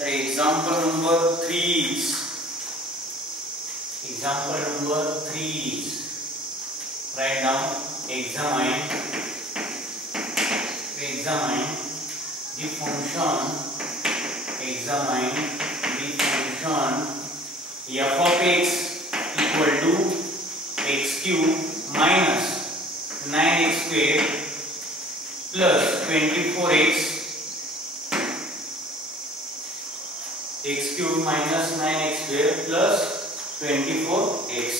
Example number 3 is write down examine the function f of x equal to x cube minus 9x square plus 24x x cube minus 9x square plus 24x.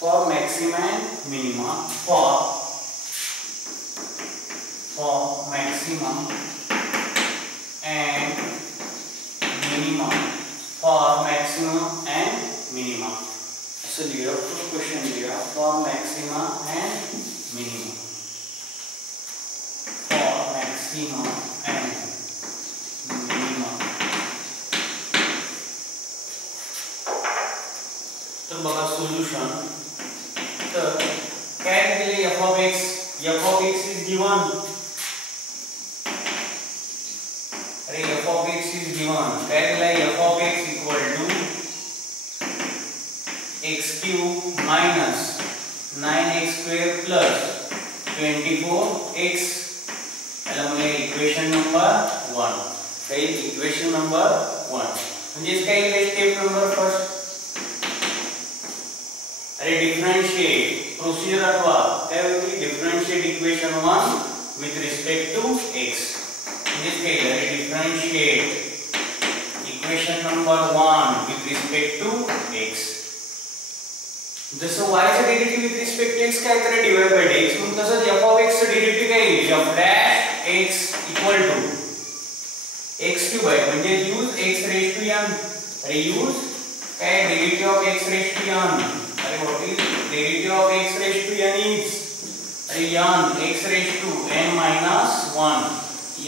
For maxima and minima, for maximum and minima, so लिया question लिया for maxima and minima, तो बघा solution. तर काय दिले f of x is given. अरे f of x is given. काय दिला f of x equal to x cube minus 9x square plus 24x. याला म्हणजे इक्वेशन नंबर 1. काय इक्वेशन नंबर 1 म्हणजे काय स्टेप नंबर फर्स्ट. अरे डिफरेंशिएट प्रोसीजर अथवा काय होती differentiate equation 1 with respect to x. म्हणजे काय अरे differentiate equation number 1 with respect to x. जसं y चा derivative with respect to x काय तर डिवाइड बाय dx. मग तसंच f of x चा डेरिव्हेटिव्ह काय येईल f dash x equal to x cube आहे म्हणजे use x raise to n. अरे यूज काय derivative of x raise to n. अरे what is derivative of x raise to n is अरे n x raise to n minus 1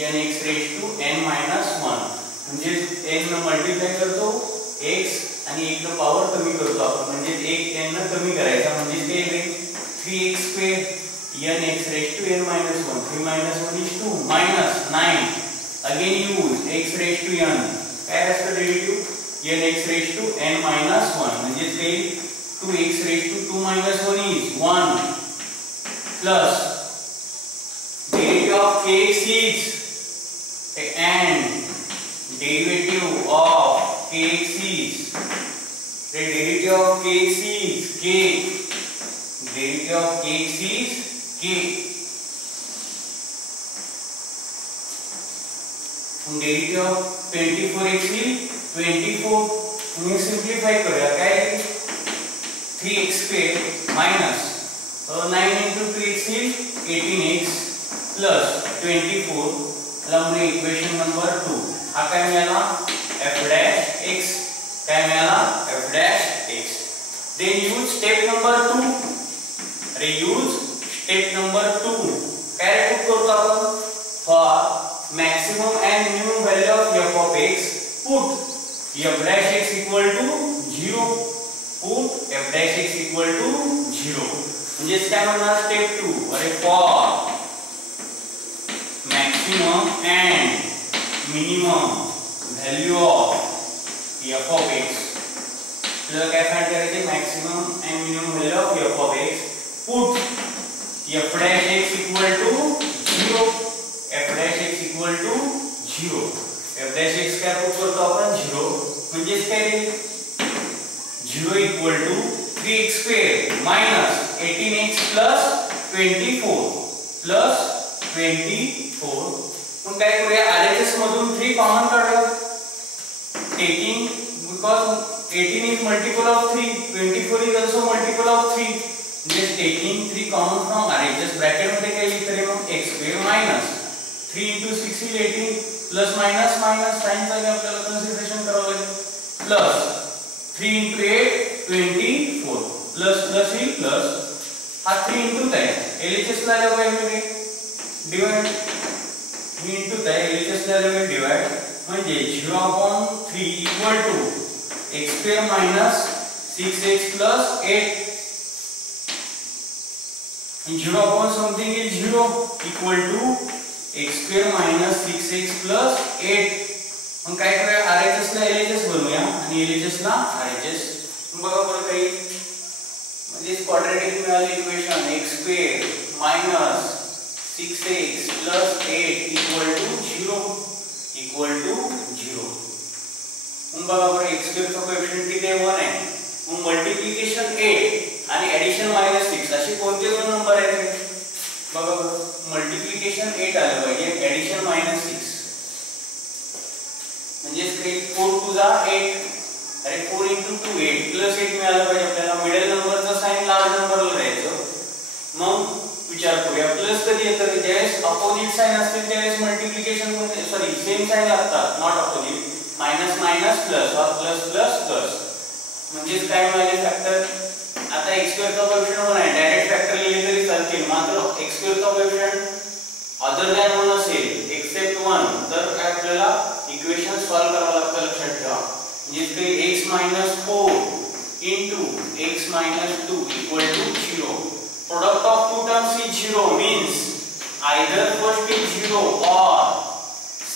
n x raise to n minus 1 म्हणजे n न multiply करतो x आणि 1 ला power कमी करतो आपण म्हणजे 1 n न कमी करायचा म्हणजे ते 3x square n x raised to n minus 1. 3 minus 1 is 2 minus 9. Again use x raised to n. काय असतं derivative n x raised to n minus 1 म्हणजे ते 2x raised to 2 minus 1 is 1 plus derivative of kx is and derivative of kx is the derivative of kx is k. Derivative of kx is k. Derivative of 24x is 24. तुम्हें simplify करूया काय 3x square minus 9 into 2x is 18x plus 24 लंबे equation number 2. हा काय मिळाला f dash x. काय मिळाला f dash x. Then use step number 2. अरे यूज स्टेप नंबर 2 काय पुट करतो आपण for maximum and minimum value of f of x put f dash x equal to 0. Put f dash x equal to 0 म्हणजे काय म्हणणार step 2. अरे for maximum and minimum value of f of x. आपल्याला काय find करायचे maximum and minimum value of f of x. Put f dash x equal to 0. f dash x equal to 0. f dash x काय put करतो आपण 0 म्हणजे काय 0 equal to 3x square minus 18x plus 24 plus 24. मग काय करूया RHS मधून 3 common काढूया taking because 18 is multiple of 3 24 is also multiple of 3. Just taking 3 common from RHS bracket मध्ये काय लिहितोय मग x square minus 3 into 6 is 18 plus minus minus sin चा आपल्याला कन्सिडरेशन करावं लागेल plus 3 into 8 24 plus plus ही plus हा 3 into काय LHS ला काय म्हणजे डिवाइड 3 into काय LHS ला डिवाइड म्हणजे 0/3 equal to x square minus 6x plus 8. 0 upon something is 0 equal to x square minus 6x plus 8. मग काय करूया, RHS ला LHS बनवूया आणि LHS ला RHS. बघा बरं काही म्हणजे क्वाड्रॅटिक मिळाले equation x square minus 6x plus 8 equal to 0 equal to 0. मग बघा बरं x स्क्वेअर चा कोएफिशिएंट किती आहे, 1 आहे. मग मल्टिप्लिकेशन 8 आणि एडिशन -6 असे कोणते दोन नंबर आहेत बघा बरं. मल्टिप्लिकेशन 8 आलं पाहिजे, एडिशन -6 म्हणजे 4 टू जा 8. अरे 4 into 2 8 प्लस 8 मिळालं पाहिजे आपल्याला. मिडल नंबरचा साइन लार्ज नंबरला द्यायचं. मग विचार करूया प्लस कधी येतं, ज्यावेळेस अपोजिट साइन असतील त्यावेळेस मल्टिप्लिकेशन मध्ये सॉरी सेम साइन लागतात, not opposite. Minus minus plus और प्लस प्लस प्लस म्हणजे काय मिळाले फॅक्टर. आता x स्क्वेअर चा कोएफिशिएंट 1 आहे, डायरेक्ट फॅक्टर लिहिले तरी चालतील. मात्र x स्क्वेअर चा कोएफिशिएंट अदर दॅन 1 असेल एक्सेप्ट 1 तर काय आपल्याला इक्वेशन सॉल्व करावं लागतं, लक्षात ठेवा. म्हणजे x - 4 into x - 2 equal to 0. Product of two terms is 0 means either first is 0 or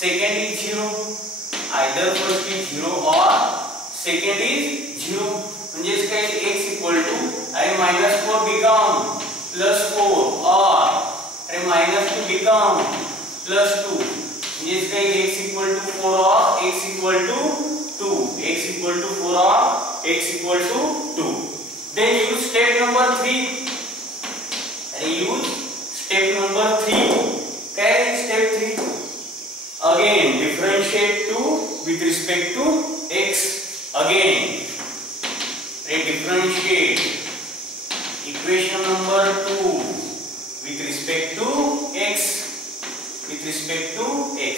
second is 0. Either first is 0 or second is 0. म्हणजे काय x equal to अरे -4 become +4 or अरे -2 become +2. म्हणजे काय x equal to 4 or x equal to 2. x equal to 4 or x equal to 2. Then use step number 3. अरे use step number 3. काय step 3? Again differentiate 2 with respect to x. Again differentiate equation number 2 with respect to x. With respect to x.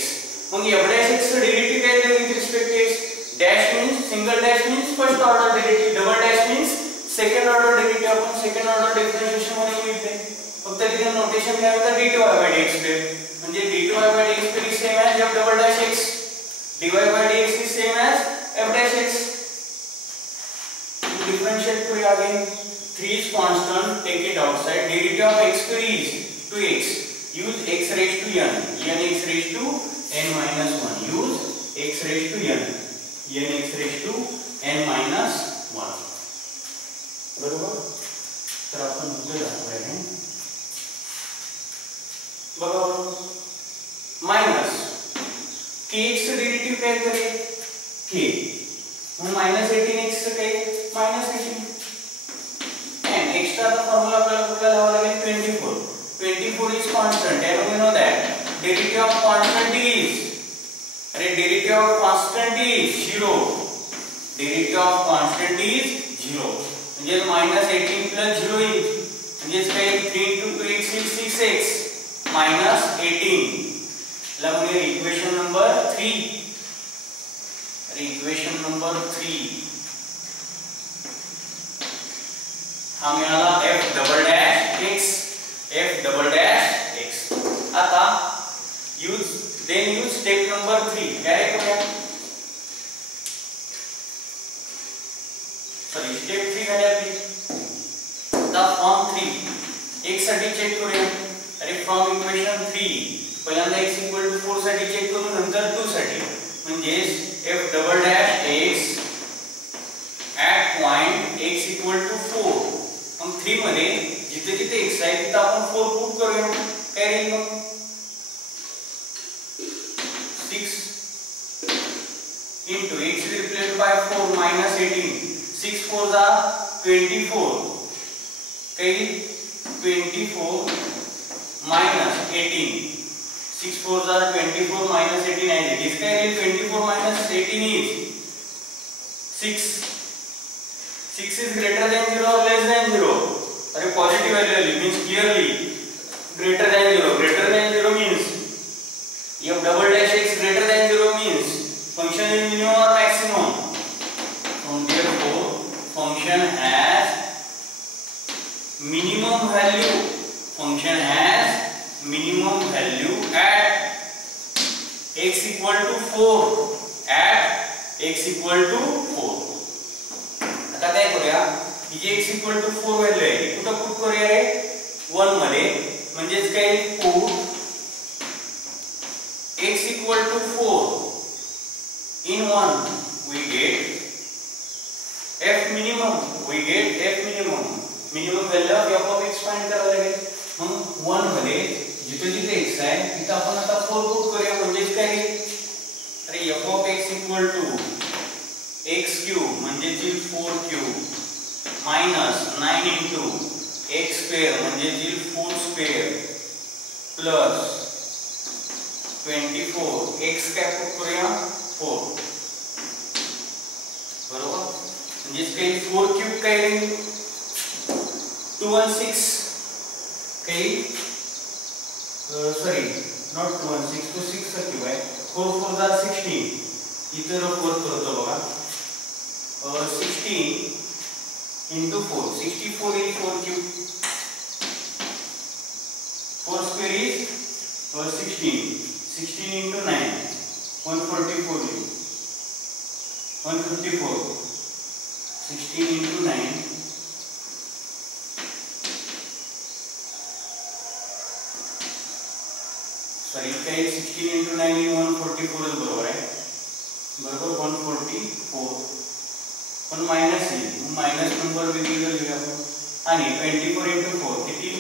मग एवढ्या x चं derivative काय आहे with respect to x? Dash means single dash means first order derivative, double dash means second order derivative. आपण second order differentiation मध्ये घेतले. फक्त तिथे नोटेशन काय होतं d2y/dx स्क्वेअर. म्हणजे d2y/dx is same as f double dash x. dy/dx is same as f dash x. Differentiate to again 3 is constant, take it outside. Derivative of x square is 2x. Use x raised to n, n x raised to n minus 1. Use x raised to n, n x raised to n minus 1. बरोबर. तर आपण इथे दाखवूया बघा minus kx चं derivative काय करेल k. मग -18x चं काय -18 and extra the formula आपल्याला कुठला लावावा लागेल 24. 24 is constant and we know that derivative of constant is अरे derivative of constant is 0. Derivative of constant is 0. म्हणजे -18 plus 0 is म्हणजे काय 3 into 2x is 6x minus 18. ला म्हणजे इक्वेशन नंबर 3. अरे इक्वेशन नंबर 3 हा मिळाला f double dash x. f double dash x. आता यूज स्टेप नंबर 3. काय करूया सॉरी स्टेप 3 झाली आपली. आता फॉर्म 3 x साठी चेक करूया. अरे फ्रॉम इक्वेशन 3 पहिल्यांदा x इक्वल टू 4 साठी चेक करू, नंतर 2 साठी. म्हणजे f double dash x at point x equal to 4. मग 3 मध्ये जिथे जिथे x आहे तिथे आपण 4 पुट करूया. काय राहील मग 6 into x is replaced by 4 minus 18. 6 4s are 24. काही 24 minus 18. 6 4s are 24 minus 18 as it is. काय राहील 24 minus 18 is 6. 6 is greater than 0 or less than 0. अरे positive value means clearly greater than 0. Greater than 0 means f double dash x greater than 0 means function is minimum or maximum. So therefore function has minimum value. Function has minimum value at x equal to 4. At x equal to 4. आता काय करूया ही जी x equal to 4 value आहे कुठे put करूया रे 1 मध्ये. म्हणजेच काय put equal to 4. In 1 we get f minimum. We get f minimum. Minimum value of f of x find करावं लागेल. मग 1 मध्ये जिथे जिथे x आहे तिथे आपण आता 4 पुट करूया. म्हणजे काय अरे f of x equal to x cube म्हणजे 4 cube minus 9 into x square म्हणजे 4 square plus 24 x काय पुट करूया 4 बरोबर. म्हणजे काही 4 क्यूब काही 216 काही सॉरी नॉट 216 तो 6 चा क्यूब आहे. 4 4 जा 16 इतर 4 करतो बघा. 16 into 4 64 is 4 cube. 4 square is 16. 16 into 9 144 is 154. 16 into 9 sorry काय 16 into 9 is 144 बरोबर आहे. बरोबर 144 पण मायनस येईल. मायनस नंबर वेगवेगळे लिहूया आपण. आणि 24 into 4 किती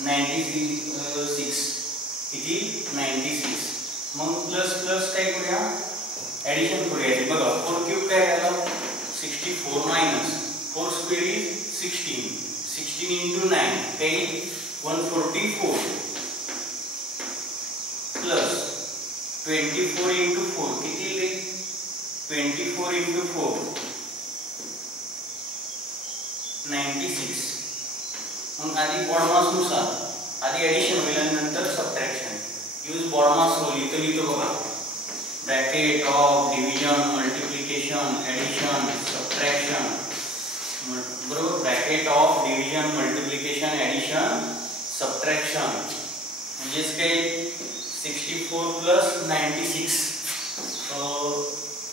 96 किती 96. मग प्लस प्लस काय करूया ऍडिशन करूया. बघा 4 क्यूब काय झालं 64 मायनस 4 स्क्वेअर इज 16. 16 into 9 काही 144 प्लस 24 into 4 किती येईल 24 into 4 96. मग आधी बॉडमास नुसार आधी ऍडिशन होईल आणि नंतर सबट्रॅक्शन. Use BODMAS rule. इथं लिहितो बघा bracket of division multiplication addition subtraction बरोबर. Bracket of division multiplication addition subtraction म्हणजेच काय 64 plus 96. So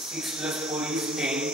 6 plus 4 is 10.